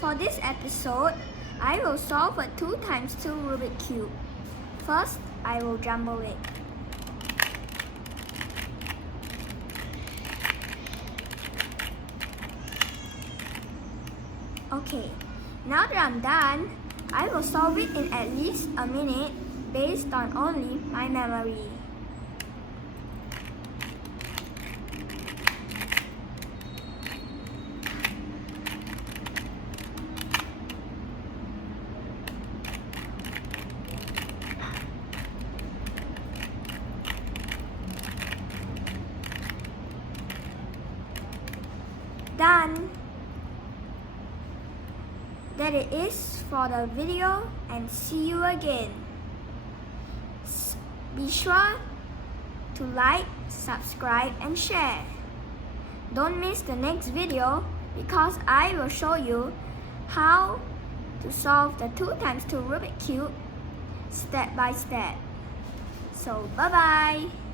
For this episode, I will solve a 2 times 2 Rubik cube. First, I will jumble it. Okay, now that I'm done, I will solve it in at least a minute based on only my memory. Done. That it is for the video, and see you again. Be sure to like, subscribe and share. Don't miss the next video because I will show you how to solve the 2 times 2 Rubik cube step by step. So bye bye.